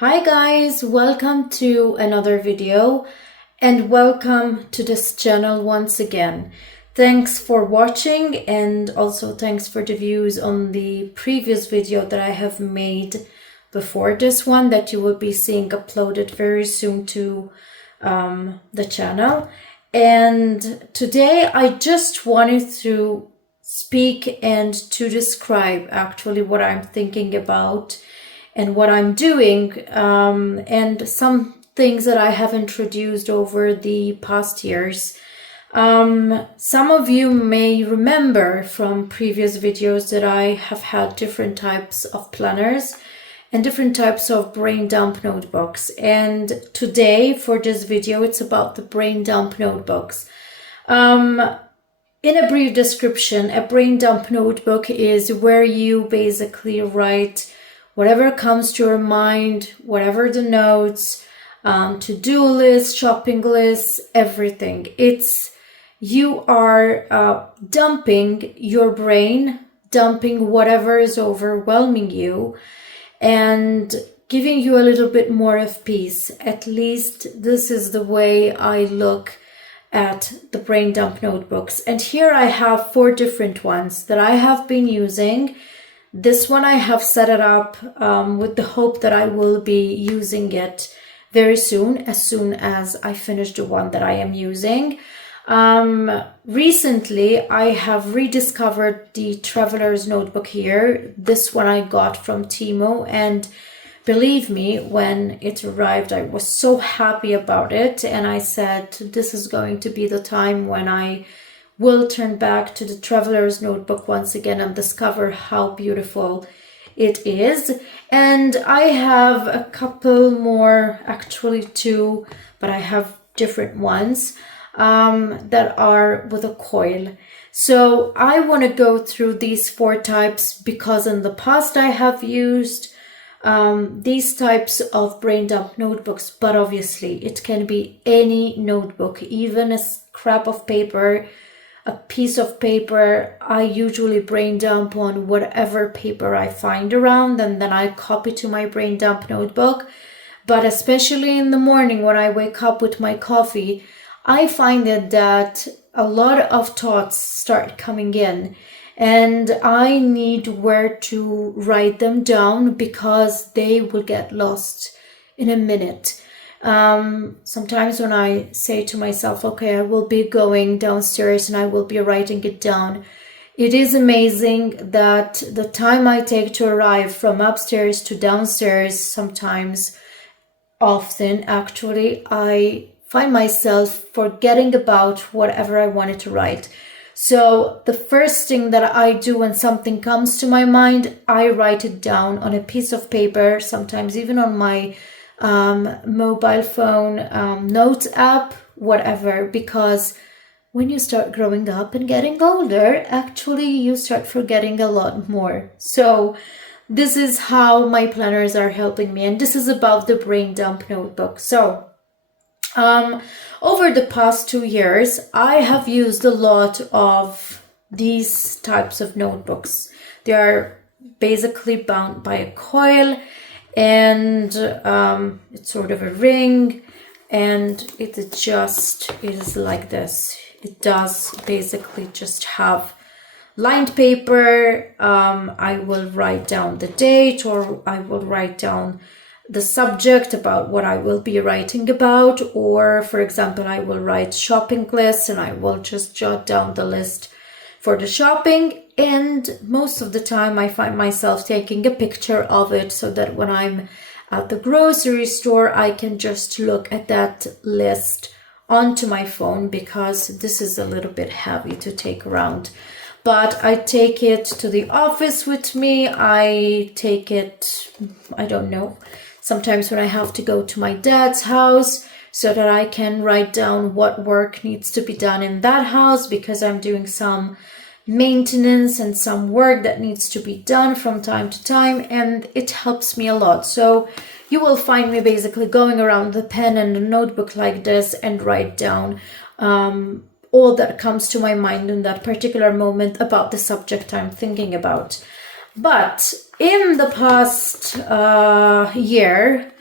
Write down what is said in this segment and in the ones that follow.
Hi guys, welcome to another video and welcome to this channel once again. Thanks for watching and also thanks for the views on the previous video that I have made before this one that you will be seeing uploaded very soon to the channel. And today I just wanted to speak and to describe actually what I'm thinking about and what I'm doing, and some things that I have introduced over the past years. Some of you may remember from previous videos that I have had different types of planners and different types of brain dump notebooks. And today for this video, it's about the brain dump notebooks. In a brief description, a brain dump notebook is where you basically write whatever comes to your mind, whatever the notes, to-do lists, shopping lists, everything. You are dumping your brain, dumping whatever is overwhelming you and giving you a little bit more of peace. At least this is the way I look at the brain dump notebooks. And here I have 4 different ones that I have been using. This one I have set it up with the hope that I will be using it very soon as I finish the one that I am using. Recently, I have rediscovered the Traveler's Notebook here. This one I got from Temu, and believe me, when it arrived, I was so happy about it. And I said, this is going to be the time when I will turn back to the Traveler's Notebook once again and discover how beautiful it is. And I have a couple more, actually 2, but I have different ones that are with a coil. So I want to go through these 4 types because in the past I have used these types of brain dump notebooks, but obviously it can be any notebook, even a scrap of paper, a piece of paper. I usually brain dump on whatever paper I find around, and then I copy to my brain dump notebook. But especially in the morning when I wake up with my coffee, I find that a lot of thoughts start coming in and I need where to write them down because they will get lost in a minute. Sometimes when I say to myself, okay, I will be going downstairs and I will be writing it down, it is amazing that the time I take to arrive from upstairs to downstairs, often actually, I find myself forgetting about whatever I wanted to write. So the first thing that I do when something comes to my mind, I write it down on a piece of paper, sometimes even on my mobile phone, notes app, whatever, because when you start growing up and getting older, actually you start forgetting a lot more. So this is how my planners are helping me, and this is about the brain dump notebook. So over the past 2 years, I have used a lot of these types of notebooks. They are basically bound by a coil, and it's sort of a ring, and it is like this. It does basically just have lined paper. I will write down the date, or I will write down the subject about what I will be writing about, or for example, I will write shopping lists and I will just jot down the list for the shopping. And most of the time I find myself taking a picture of it so that when I'm at the grocery store, I can just look at that list onto my phone, because this is a little bit heavy to take around. But I take it to the office with me. I take it, I don't know, sometimes when I have to go to my dad's house so that I can write down what work needs to be done in that house, because I'm doing some maintenance and some work that needs to be done from time to time, and it helps me a lot. So you will find me basically going around the pen and the notebook like this and write down all that comes to my mind in that particular moment about the subject I'm thinking about. But in the past year,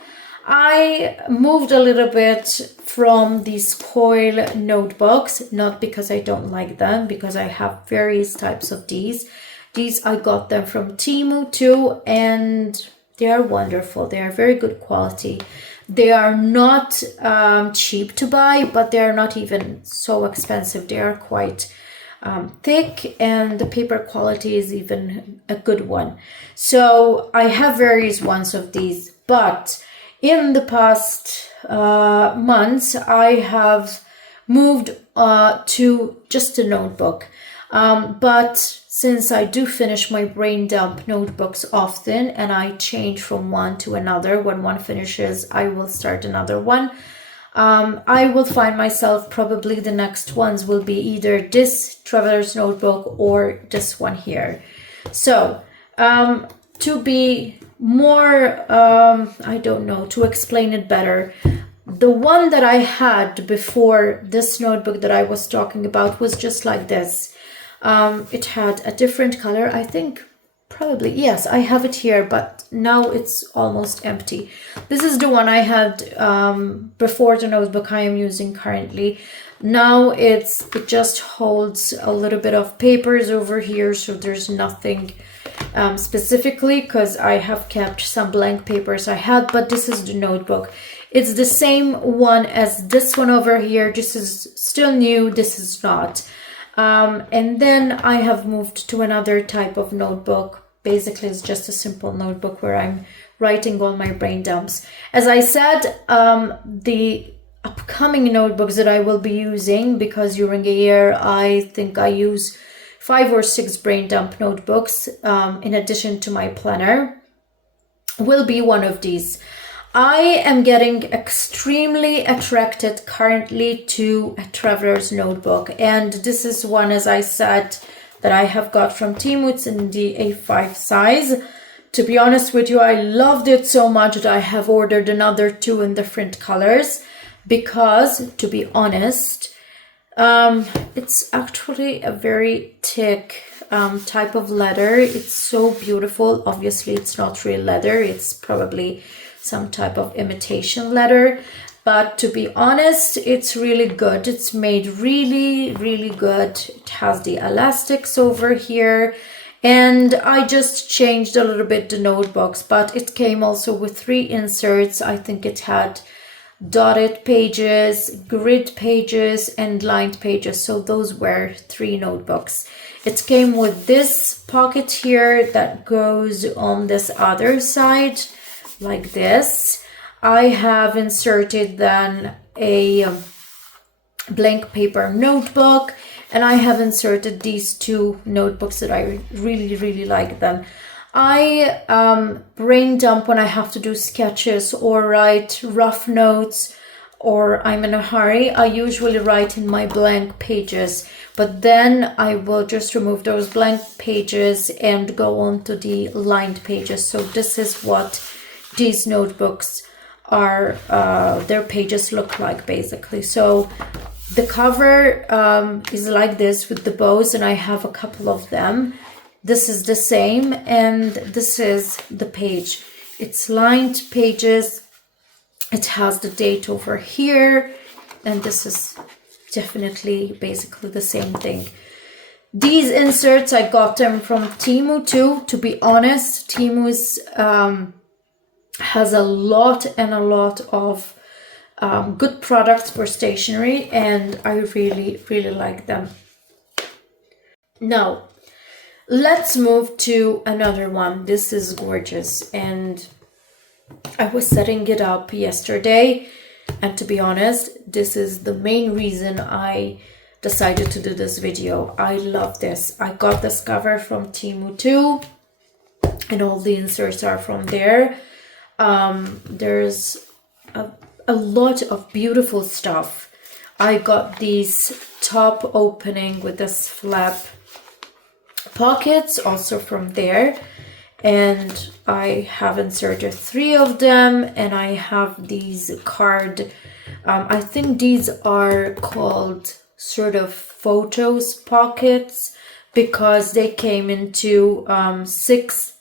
I moved a little bit from these coil notebooks, not because I don't like them, because I have various types of these. These I got them from Temu too, and they are wonderful. They are very good quality. They are not cheap to buy, but they are not even so expensive. They are quite thick, and the paper quality is even a good one. So I have various ones of these, but in the past months I have moved to just a notebook. But since I do finish my brain dump notebooks often, and I change from one to another, when one finishes I will start another one. I will find myself, probably the next ones will be either this traveler's notebook or this one here. So to be more, I don't know, to explain it better, the one that I had before this notebook that I was talking about was just like this. It had a different color, I think. Probably, yes, I have it here, but now it's almost empty. This is the one I had before the notebook I am using currently. Now it just holds a little bit of papers over here, so there's nothing specifically, because I have kept some blank papers I had, but this is the notebook. It's the same one as this one over here. This is still new, this is not. And then I have moved to another type of notebook. Basically, it's just a simple notebook where I'm writing all my brain dumps. As I said, the upcoming notebooks that I will be using, because during a year I think I use 5 or 6 brain dump notebooks in addition to my planner, will be one of these. I am getting extremely attracted currently to a traveler's notebook, and this is one, as I said, that I have got from Temu. It's in the A5 size. To be honest with you, I loved it so much that I have ordered another 2 in different colors, because, to be honest, it's actually a very thick type of leather. It's so beautiful. Obviously, it's not real leather. It's probably some type of imitation leather. But to be honest, it's really good. It's made really, really good. It has the elastics over here. And I just changed a little bit the notebooks, but it came also with 3 inserts. I think it had dotted pages, grid pages, and lined pages. So those were 3 notebooks. It came with this pocket here that goes on this other side, like this. I have inserted then a blank paper notebook, and I have inserted these 2 notebooks that I really, really like them. I brain dump when I have to do sketches or write rough notes, or I'm in a hurry. I usually write in my blank pages, but then I will just remove those blank pages and go on to the lined pages. So this is what these notebooks are, their pages look like, basically. So the cover is like this with the bows, and I have a couple of them. This is the same, and this is the page. It's lined pages. It has the date over here, and this is definitely basically the same thing. These inserts, I got them from Temu too. To be honest, Temu's has a lot of good products for stationery, and I really, really like them. Now, let's move to another one. This is gorgeous, and I was setting it up yesterday, and to be honest, this is the main reason I decided to do this video. I love this. I got this cover from Temu too, and all the inserts are from there. There's a lot of beautiful stuff. I got these top opening with this flap pockets also from there, and I have inserted 3 of them, and I have these card, I think these are called sort of photos pockets, because they came into 6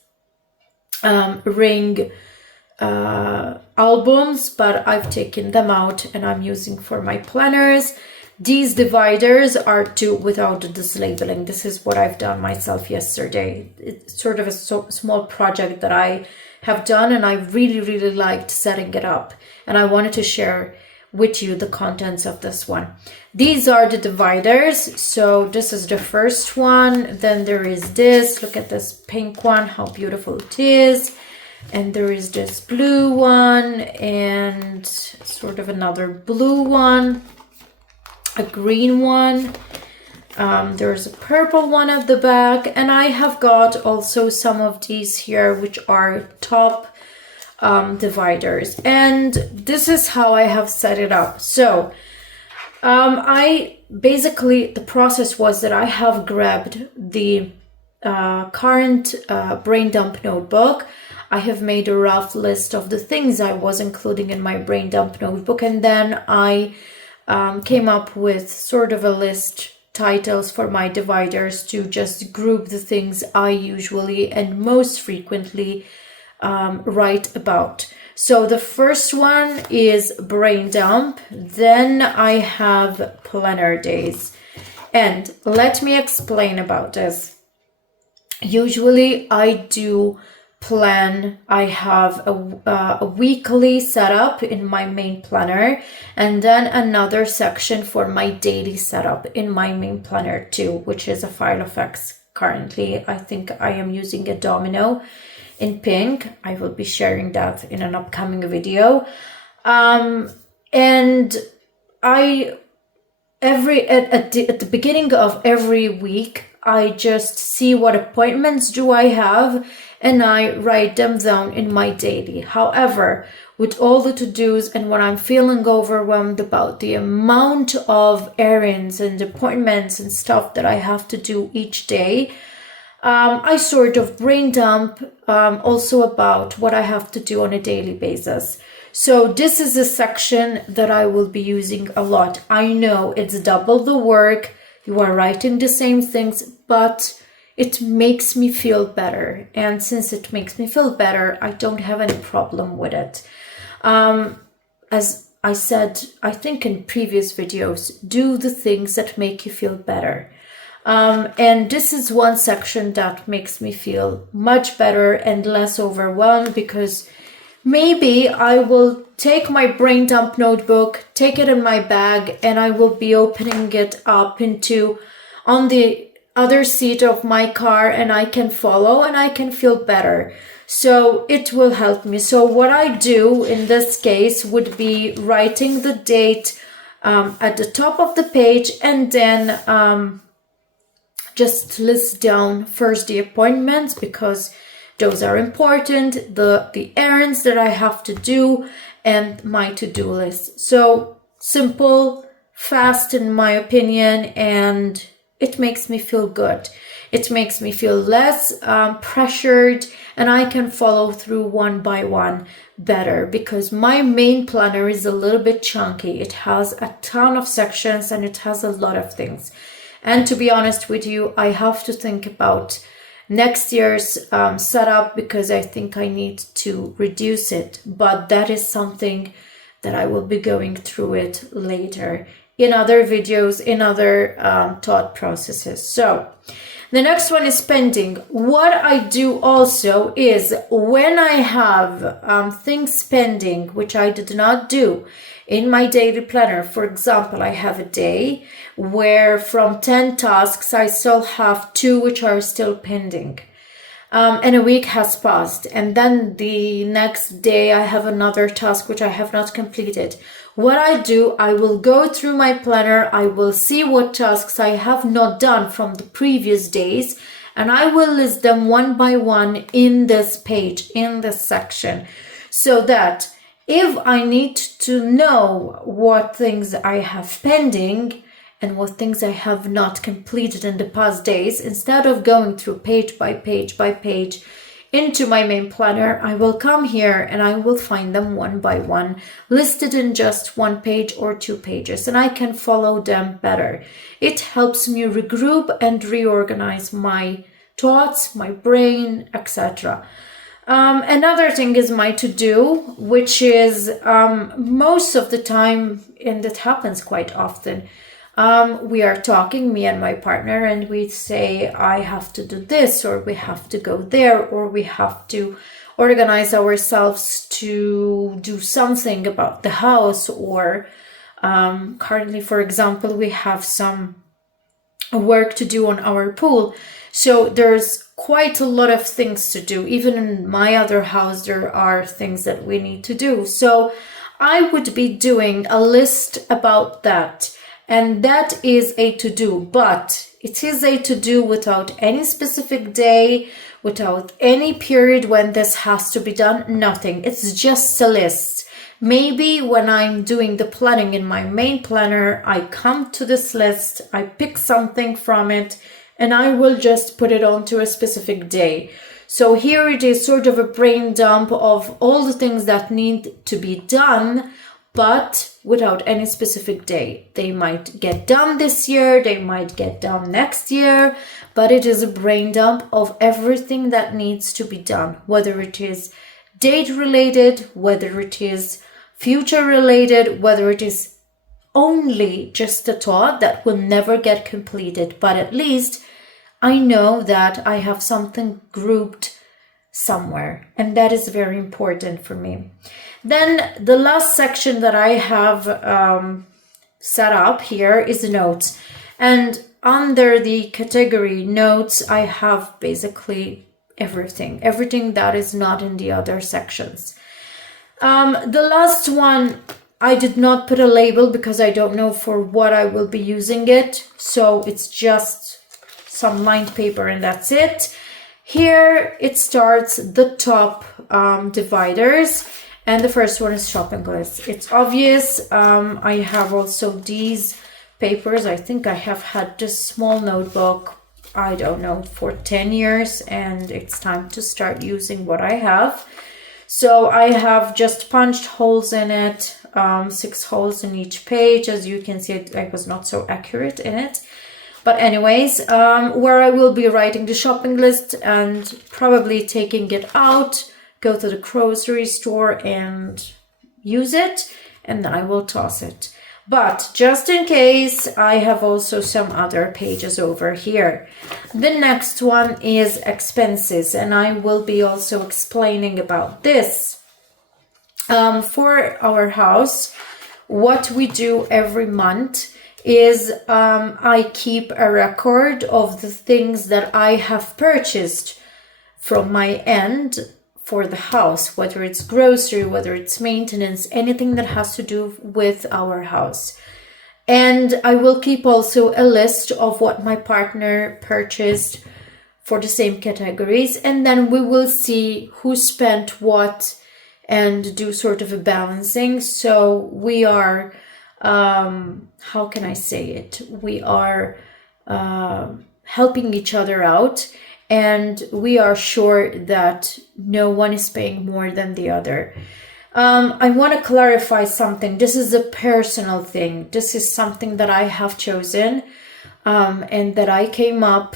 ring albums, but I've taken them out and I'm using for my planners. These dividers are without this labeling. This is what I've done myself yesterday. It's sort of a small project that I have done, and I really liked setting it up, and I wanted to share with you the contents of this one. These are the dividers. So this is the first one. Then there is this. Look at this pink one, how beautiful it is. And there is this blue one and sort of another blue one, a green one. There's a purple one at the back, and I have got also some of these here, which are top dividers. And this is how I have set it up. So the process was that I have grabbed the current brain dump notebook. I have made a rough list of the things I was including in my brain dump notebook, and then I came up with sort of a list titles for my dividers to just group the things I usually and most frequently write about. So the first one is brain dump, then I have planner days. And let me explain about this. Usually I do plan. I have a weekly setup in my main planner, and then another section for my daily setup in my main planner too, which is a Filofax. Currently I think I am using a Domino in pink. I will be sharing that in an upcoming video. And I at the beginning of every week I just see what appointments do I have, and I write them down in my daily. However, with all the to-dos and when I'm feeling overwhelmed about the amount of errands and appointments and stuff that I have to do each day, I sort of brain dump also about what I have to do on a daily basis. So this is a section that I will be using a lot. I know it's double the work. You are writing the same things, but it makes me feel better. And since it makes me feel better, I don't have any problem with it. As I said, I think in previous videos, do the things that make you feel better. And this is one section that makes me feel much better and less overwhelmed, because maybe I will take my brain dump notebook, take it in my bag, and I will be opening it up on the other seat of my car, and I can follow and I can feel better. So it will help me. So what I do in this case would be writing the date at the top of the page, and then just list down first the appointments, because those are important, the errands that I have to do, and my to-do list. So simple, fast in my opinion, and it makes me feel good. It makes me feel less pressured, and I can follow through one by one better, because my main planner is a little bit chunky. It has a ton of sections and it has a lot of things. And to be honest with you, I have to think about next year's setup, because I think I need to reduce it. But that is something that I will be going through it later in other videos, in other thought processes. So the next one is spending. What I do also is when I have things pending, which I did not do in my daily planner. For example, I have a day where from 10 tasks, I still have 2 which are still pending. And a week has passed. And then the next day, I have another task which I have not completed. What I do, I will go through my planner. I will see what tasks I have not done from the previous days, and I will list them one by one in this page, in this section, so that if I need to know what things I have pending and what things I have not completed in the past days, instead of going through page by page by page into my main planner, I will come here and I will find them one by one, listed in just 1 page or 2 pages, and I can follow them better. It helps me regroup and reorganize my thoughts, my brain, etc. Another thing is my to-do, which is most of the time, and it happens quite often, we are talking, me and my partner, and we say, I have to do this, or we have to go there, or we have to organize ourselves to do something about the house, or currently, for example, we have some work to do on our pool. So there's quite a lot of things to do. Even in my other house, there are things that we need to do. So I would be doing a list about that. And that is a to-do, but it is a to-do without any specific day, without any period when this has to be done, nothing. It's just a list. Maybe when I'm doing the planning in my main planner, I come to this list, I pick something from it, and I will just put it onto a specific day. So here it is sort of a brain dump of all the things that need to be done, but without any specific day. They might get done this year, they might get done next year, but it is a brain dump of everything that needs to be done, whether it is date related, whether it is future related, whether it is only just a thought that will never get completed, but at least I know that I have something grouped somewhere, and that is very important for me. Then the last section that I have set up here is notes, and under the category notes, I have basically everything that is not in the other sections. The last one, I did not put a label because I don't know for what I will be using it. So it's just some lined paper and that's it. Here it starts the top dividers. And the first one is shopping list. It's obvious. I have also these papers. I think I have had this small notebook, I don't know, for 10 years. And it's time to start using what I have. So I have just punched holes in it, 6 holes in each page. As you can see, I was not so accurate in it. But anyways, where I will be writing the shopping list and probably taking it out, go to the grocery store and use it, and then I will toss it. But just in case, I have also some other pages over here. The next one is expenses, and I will be also explaining about this. For our house, what we do every month is I keep a record of the things that I have purchased from my end for the house, whether it's grocery, whether it's maintenance, anything that has to do with our house. And I will keep also a list of what my partner purchased for the same categories. And then we will see who spent what and do sort of a balancing. So we are, how can I say it? We are helping each other out. And we are sure that no one is paying more than the other. I want to clarify something. This is a personal thing. This is something that I have chosen and that I came up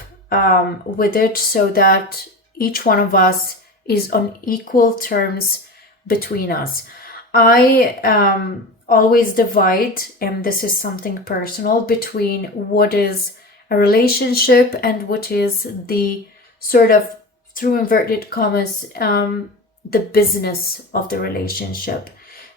with it so that each one of us is on equal terms between us. I always divide, and this is something personal, between what is a relationship and what is the sort of, through inverted commas, the business of the relationship.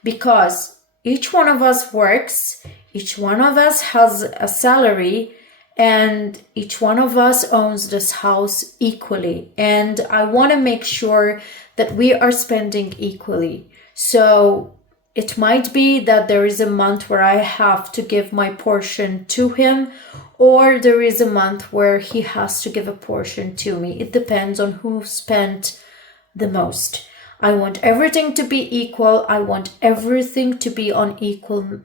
Because each one of us works, each one of us has a salary, and each one of us owns this house equally. And I want to make sure that we are spending equally. So it might be that there is a month where I have to give my portion to him, or there is a month where he has to give a portion to me. It depends on who spent the most. I want everything to be equal. I want everything to be on equal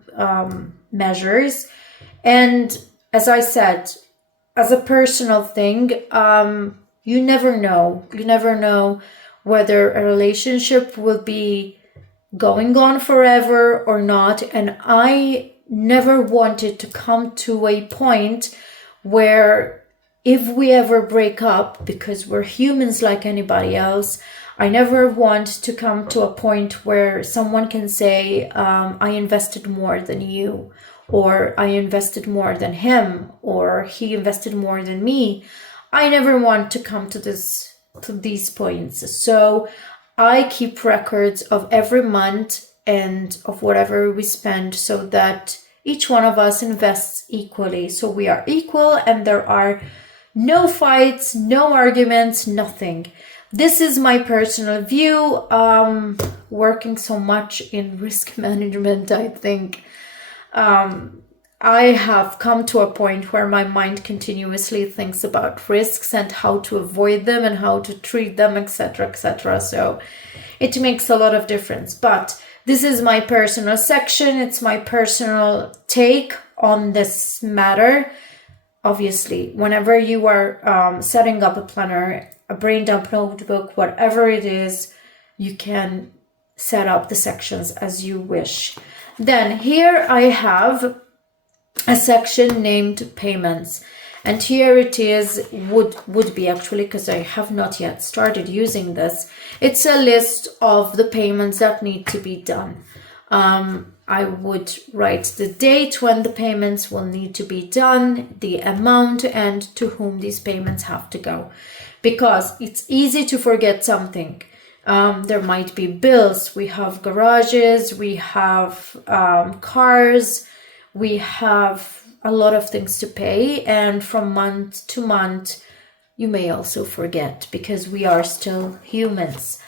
measures. And as I said, as a personal thing, you never know. You never know whether a relationship will be going on forever or not. And I never wanted to come to a point where if we ever break up, because we're humans like anybody else, I never want to come to a point where someone can say, I invested more than you, or I invested more than him, or he invested more than me. I never want to come to these points. So I keep records of every month and of whatever we spend, so that each one of us invests equally. So we are equal and there are no fights, no arguments, nothing. This is my personal view. Working so much in risk management, I think I have come to a point where my mind continuously thinks about risks and how to avoid them and how to treat them, etc., etc. So it makes a lot of difference. But this is my personal section. It's my personal take on this matter. Obviously, whenever you are setting up a planner, a brain dump notebook, whatever it is, you can set up the sections as you wish. Then here I have a section named payments, and here it is, would be actually, because I have not yet started using this. It's a list of the payments that need to be done. I would write the date when the payments will need to be done, the amount, and to whom these payments have to go, because it's easy to forget something. There might be bills, we have garages, we have cars, we have a lot of things to pay, and from month to month you may also forget, because we are still humans.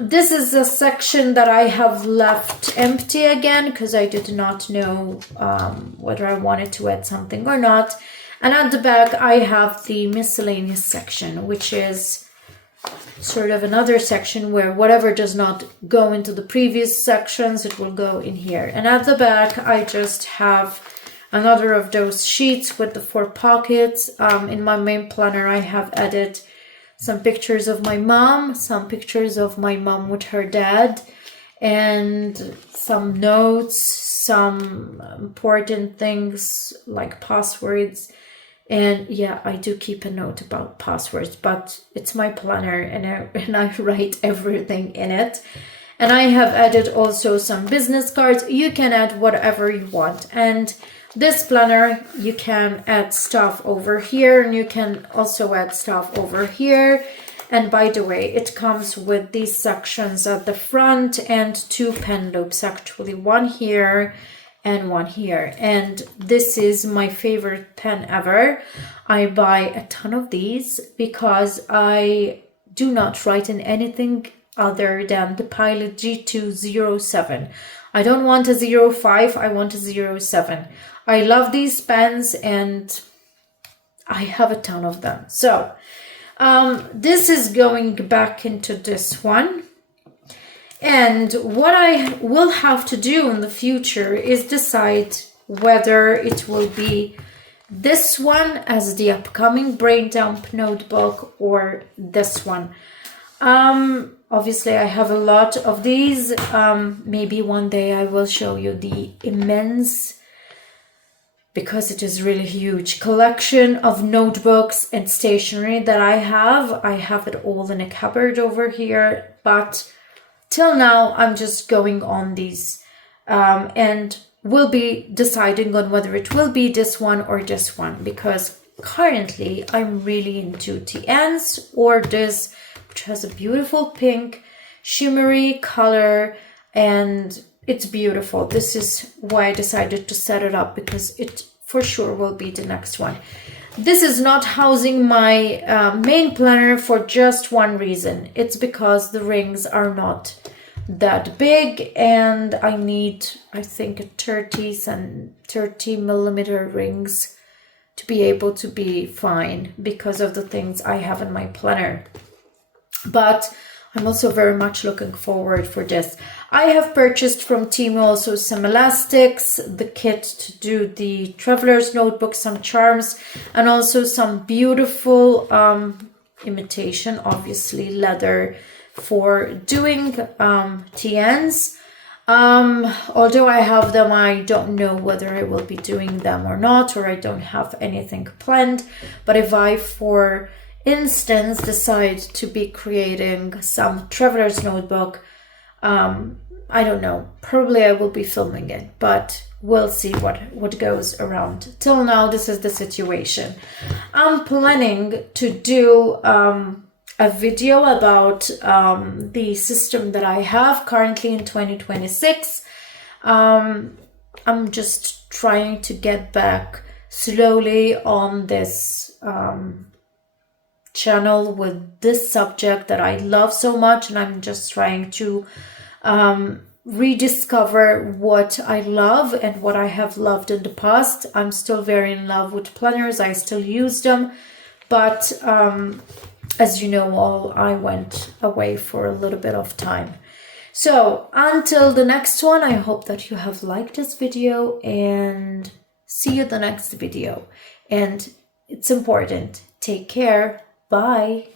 This is a section that I have left empty again, because I did not know whether I wanted to add something or not. And at the back I have the miscellaneous section, which is sort of another section where whatever does not go into the previous sections, it will go in here. And at the back I just have another of those sheets with the 4 pockets. In my main planner I have added some pictures of my mom, some pictures of my mom with her dad, and some notes, some important things like passwords. And yeah, I do keep a note about passwords, but it's my planner and I write everything in it. And I have added also some business cards. You can add whatever you want. And this planner, you can add stuff over here, and you can also add stuff over here. And by the way, it comes with these sections at the front and 2 pen loops, actually, one here and one here. And this is my favorite pen ever. I buy a ton of these because I do not write in anything other than the Pilot G207. I don't want a 05, I want a 07. I love these pens and I have a ton of them. So this is going back into this one. And what I will have to do in the future is decide whether it will be this one as the upcoming brain dump notebook or this one. Obviously I have a lot of these. Maybe one day I will show you the immense, because it is really huge, collection of notebooks and stationery that I have. I have it all in a cupboard over here, but till now I'm just going on these and will be deciding on whether it will be this one or this one, because currently I'm really into TNs or this, which has a beautiful pink shimmery color and it's beautiful. This is why I decided to set it up, because it for sure will be the next one. This is not housing my main planner for just one reason. It's because the rings are not that big and I need, I think, 30 millimeter rings to be able to be fine because of the things I have in my planner. But I'm also very much looking forward for this. I have purchased from Temu also some elastics, the kit to do the traveler's notebook, some charms, and also some beautiful imitation, obviously, leather for doing TNs. Although I have them, I don't know whether I will be doing them or not, or I don't have anything planned. But if I, for instance decide to be creating some traveler's notebook, I don't know, probably I will be filming it, but we'll see what goes around. Till now, this is the situation. I'm planning to do a video about the system that I have currently in 2026. I'm just trying to get back slowly on this channel with this subject that I love so much, and I'm just trying to rediscover what I love and what I have loved in the past. I'm still very in love with planners. I still use them, but as you know all, I went away for a little bit of time. So until the next one, I hope that you have liked this video, and see you in the next video. And it's important. Take care. Bye.